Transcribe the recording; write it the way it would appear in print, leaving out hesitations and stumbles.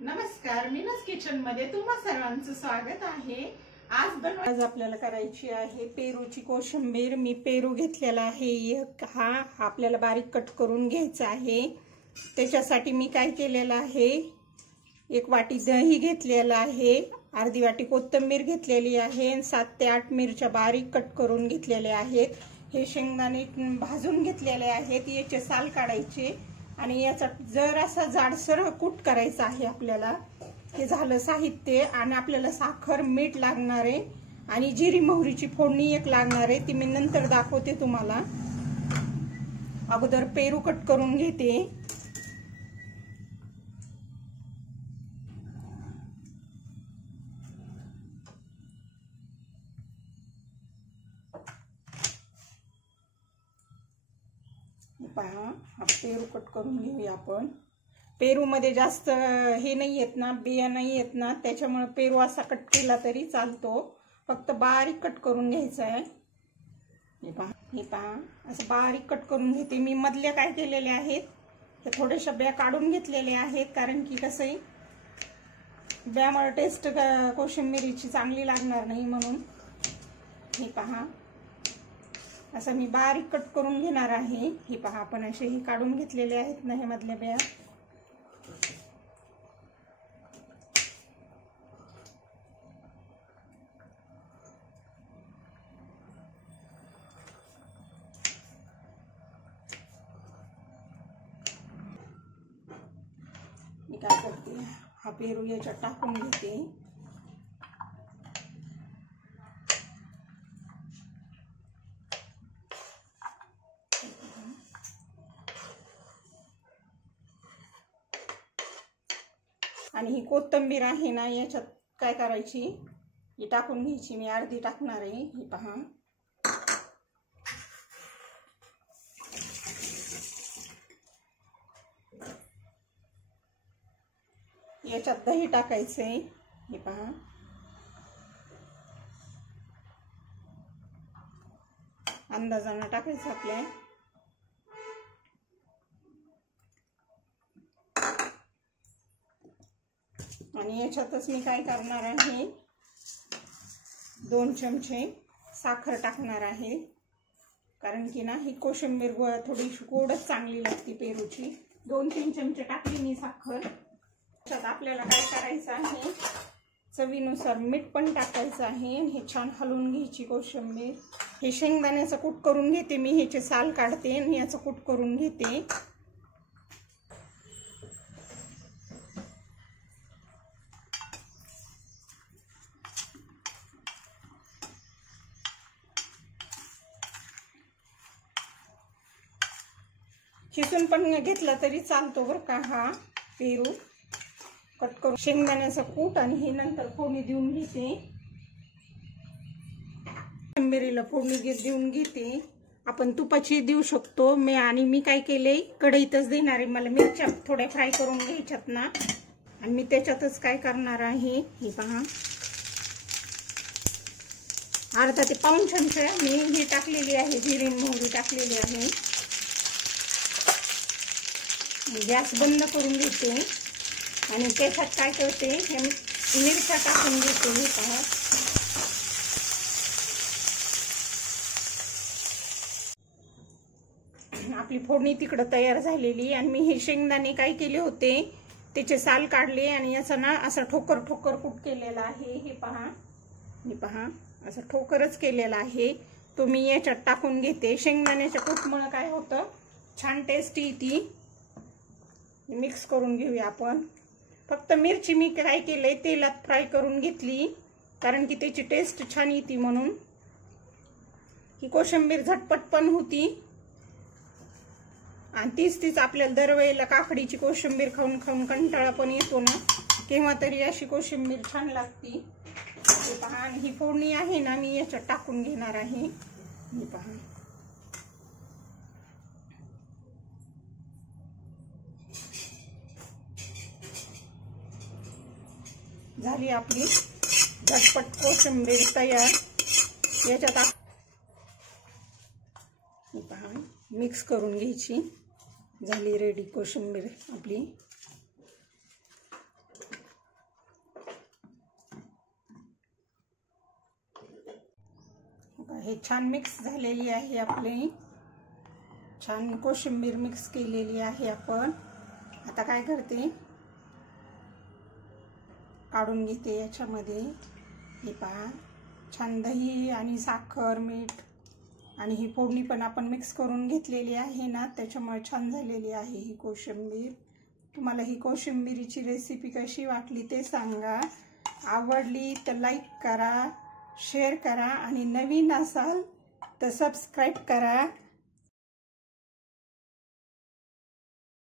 नमस्कार, मीनस किचन मध्ये तुम्हा सर्वांचं स्वागत आहे। आज आपल्याला करायची आहे पेरूची कोशिंबीर। मी पेरू घेतलेला आहे, हा आपल्याला बारीक कट करून घ्यायचा आहे। त्याच्यासाठी मी काय केलेलं आहे, एक वाटी दही घेतलेला आहे, अर्धी वाटी कोथिंबीर घेतलेली आहे, 7 ते 8 मिरच्या बारीक कट करून घेतलेल्या आहेत। हे शेंगदाणे भाजून घेतलेले आहेत, याचे साल काढायचे आणि याचा जरासा जाडसर कूट करायचा आहे आपल्याला। हे झालं साहित्य। आणि आपल्याला साखर, मीठ लागणार आहे आणि जिरी मोहरीची फोडणी एक लागणार आहे, ती मी नंतर दाखवते तुम्हाला। अगोदर पेरू कट करून घेते। पहा, हा पेरू कट करून घेऊया आपण। पेरू मध्ये जास्त हे नाही येत ना, बिया नाही येत ना, त्याच्यामुळे पेरू असा कट केला तरी चालतो, फक्त बारीक कट करून घ्यायचा आहे। हे पहा असं बारीक कट करून घेते मी। मधल्या काय केलेले आहेत, हे थोड्याशा बिया काढून घेतलेले आहेत, कारण की कसं आहे, बियामुळे टेस्ट कोशिंबीरीची चांगली लागणार नाही म्हणून। हे पहा असं मी बारीक कट करून घेणार आहे। हे पहा, आपण असे ही काढून घेतलेले आहेत ना हे मधल्या बिया। मी काय करते, हा पेरू याच्यात टाकून घेते। आणि ही कोथिंबीर आहे ना, याच्यात काय करायची, ही टाकून घ्यायची। मी अर्धी टाकणार आहे। ही पहा, याच्यात दही टाकायचंय। हे पहा, अंदाजाने टाकायचं आपल्या। आणि याच्यातच मी काय करणार आहे, 2 चमचे साखर टाकणार आहे, कारण की ना ही कोशिंबीर थोडीशी गोडच चांगली लागते पेरूची। 2-3 चमचे टाकली मी साखर। त्याच्यात आपल्याला काय करायचं आहे, चवीनुसार मीठ पण टाकायचं आहे। हे छान हलवून घ्यायची कोशिंबीर। हे शेंगदाण्याचं कूट करून घेते मी, ह्याचे साल काढते आणि याचं कूट करून घेते। खिसून पण घेतला तरी चालतो बरं का। हा पेरू कट करून शेंगदाण्याचा कूट आणि हे नंतर फोडणी देऊन घेते। कोशिंबीरीला फोडणी देऊन घेते। आपण तुपाची देऊ शकतो, मी काय केले, कढईतच देणार आहे। मला मिरच्या थोड्या फ्राय करून घ्यायच्यात ना, आणि मी त्याच्यातच काय करणार आहे, हे पहा, अर्धा ते पाऊण चमचा मी हे टाकलेली आहे, जिरी मोहरी टाकलेली आहे। गॅस बंद करून घेते आणि त्याच्यात काय करते, हे मिरच्या टाकून घेते। हे पहा, आपली फोडणी तिकडं तयार झालेली। आणि मी हे शेंगदाणे काय केले होते, त्याचे साल काढले आणि याचा ना असा ठोकर ठोकर कूट केलेला आहे। हे पहा असं ठोकरच केलेला आहे, तो मी याच्यात टाकून घेते। शेंगदाण्याच्या कूटमुळे काय होतं, छान टेस्ट येते। मिक्स करून घेऊया आपण। फक्त मिरची मी काय केलंय, तेलात फ्राय करून घेतली, कारण की त्याची टेस्ट छान येते म्हणून। ही कोशिंबीर झटपट पण होती आणि तीच आपल्याला दरवेळेला काकडीची कोशिंबीर खाऊन खाऊन कंटाळा पण येतो ना, केव्हा तरी अशी कोशिंबीर छान लागती। हे पहा, आणि ही फोडणी आहे ना, मी याच्यात टाकून घेणार आहे। हे पहा, झाली आपली झटपट कोशिंबीर तयार। याच्यात पहा, मिक्स करून घ्यायची। झाली रेडी कोशिंबीर आपली। हे छान मिक्स झालेली आहे आपली, छान कोशिंबीर मिक्स केलेली आहे आपण. आता काय करते, काढून घेते याच्यामध्ये. हे पहा, छान दही आणि साखर, मीठ आणि ही फोडणी पण आपण मिक्स करून घेतलेली आहे ना, त्याच्यामुळे छान झालेली आहे ही कोशिंबीर. तुम्हाला ही कोशिंबीरीची रेसिपी कशी वाटली ते सांगा. आवडली तर लाईक करा, शेअर करा आणि नवीन असाल तर सबस्क्राईब करा.